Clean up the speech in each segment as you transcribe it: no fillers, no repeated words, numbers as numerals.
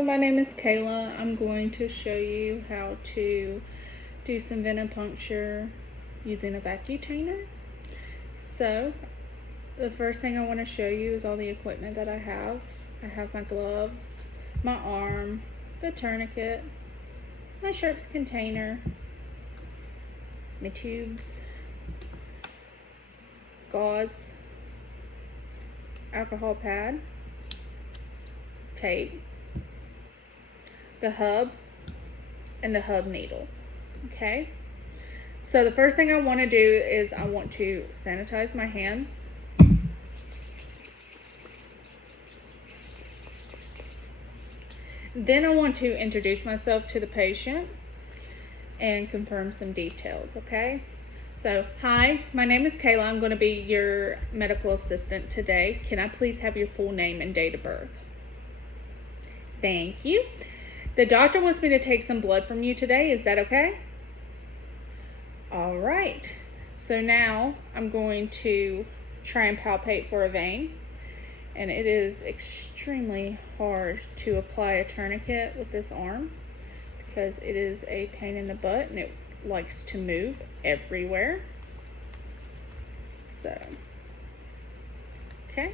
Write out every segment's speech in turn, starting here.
Hello, my name is Kayla. I'm going to show you how to do some venipuncture using a Vacutainer. So, the first thing I want to show you is all the equipment that I have. I have my gloves, my arm, the tourniquet, my sharps container, my tubes, gauze, alcohol pad, tape, the hub, and the hub needle. Okay, so the first thing I want to do is I want to sanitize my hands. Then I want to introduce myself to the patient and confirm some details. Okay, so hi, my name is Kayla. I'm going to be your medical assistant today. Can I please have your full name and date of birth? Thank you. The doctor wants me to take some blood from you today. Is that okay? All right. So now I'm going to try and palpate for a vein. And it is extremely hard to apply a tourniquet with this arm because it is a pain in the butt and it likes to move everywhere. So, okay.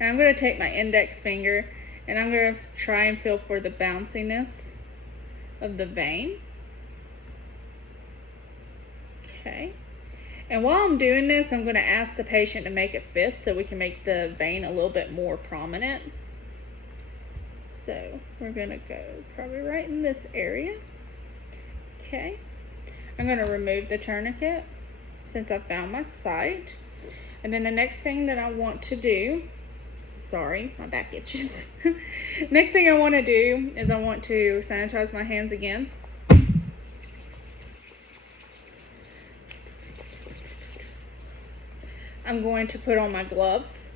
And I'm going to take my index finger and I'm going to try and feel for the bounciness of the vein. Okay. And while I'm doing this, I'm going to ask the patient to make a fist so we can make the vein a little bit more prominent. So we're going to go probably right in this area. Okay. I'm going to remove the tourniquet since I found my site. And then the next thing that I want to do, sorry, my back itches. Next thing I want to do is I want to sanitize my hands again. I'm going to put on my gloves.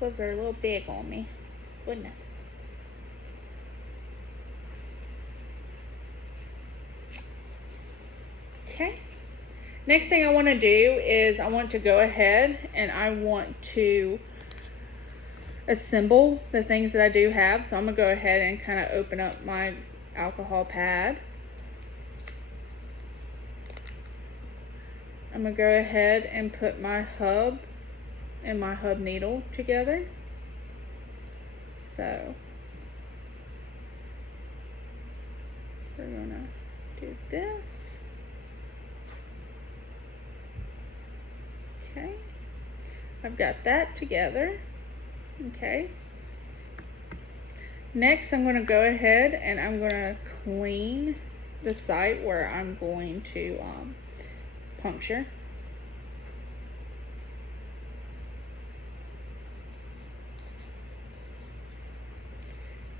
These gloves are a little big on me. Goodness. Okay. Next thing I want to do is I want to go ahead and I want to assemble the things that I do have. So I'm going to go ahead and kind of open up my alcohol pad. I'm going to go ahead and put my hub and my hub needle together. So we're going to do this. Okay, I've got that together. Okay, next I'm going to go ahead and I'm going to clean the site where I'm going to puncture.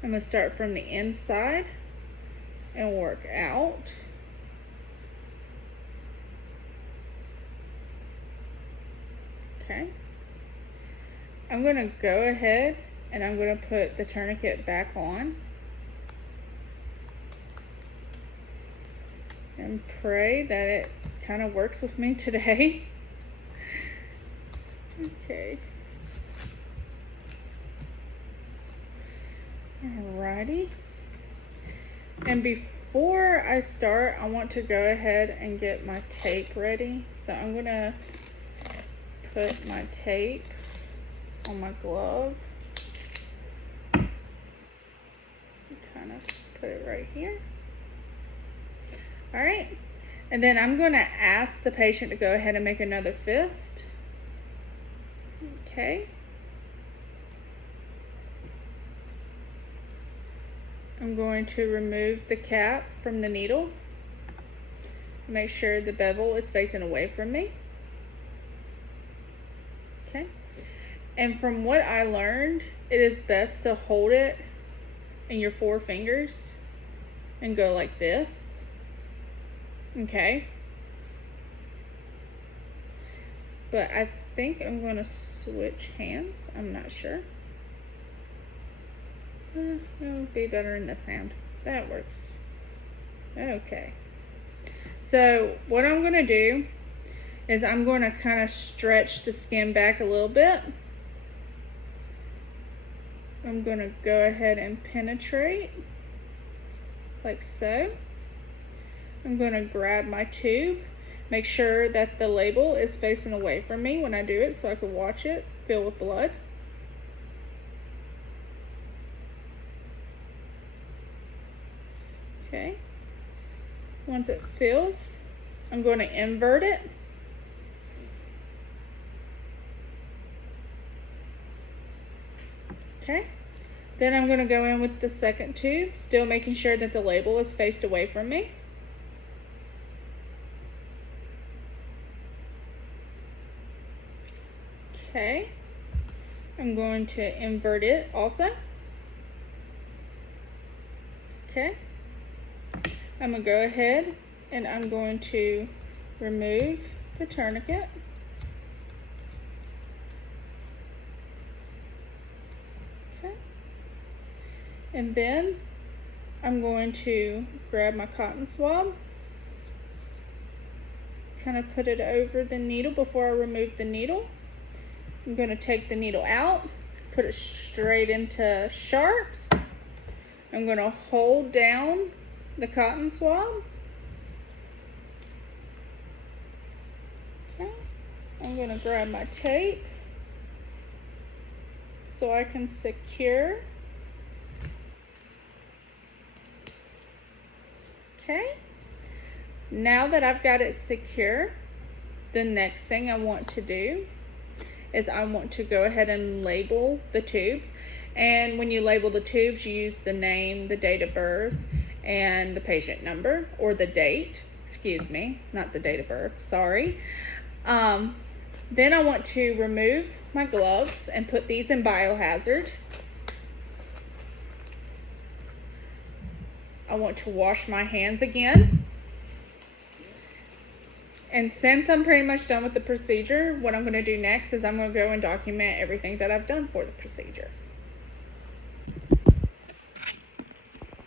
I'm going to start from the inside and work out. Okay, I'm going to go ahead and I'm going to put the tourniquet back on and pray that it kind of works with me today. Okay. Alrighty. And before I start, I want to go ahead and get my tape ready. So I'm going to put my tape on my glove. Kind of put it right here. All right. And then I'm going to ask the patient to go ahead and make another fist. Okay. I'm going to remove the cap from the needle. Make sure the bevel is facing away from me. Okay, and from what I learned, it is best to hold it in your 4 fingers and go like this. Okay, but I think I'm going to switch hands. I'm not sure. It'll be better in this hand. That works. Okay. So what I'm going to do is I'm going to kind of stretch the skin back a little bit. I'm going to go ahead and penetrate like so. I'm going to grab my tube. Make sure that the label is facing away from me when I do it so I can watch it fill with blood. Okay. Once it fills, I'm going to invert it. Okay. Then I'm going to go in with the second tube, still making sure that the label is faced away from me. Okay. I'm going to invert it also. Okay. I'm going to go ahead and I'm going to remove the tourniquet. Okay. And then I'm going to grab my cotton swab, kind of put it over the needle before I remove the needle. I'm going to take the needle out, put it straight into sharps. I'm going to hold down the cotton swab. Okay. I'm going to grab my tape so I can secure. Okay. Now that I've got it secure, the next thing I want to do is I want to go ahead and label the tubes. And when you label the tubes, you use the name, the date of birth, and the patient number, or the date, excuse me, not the date of birth, sorry. Then I want to remove my gloves and put these in biohazard. I want to wash my hands again. And since I'm pretty much done with the procedure, what I'm going to do next is I'm going to go and document everything that I've done for the procedure.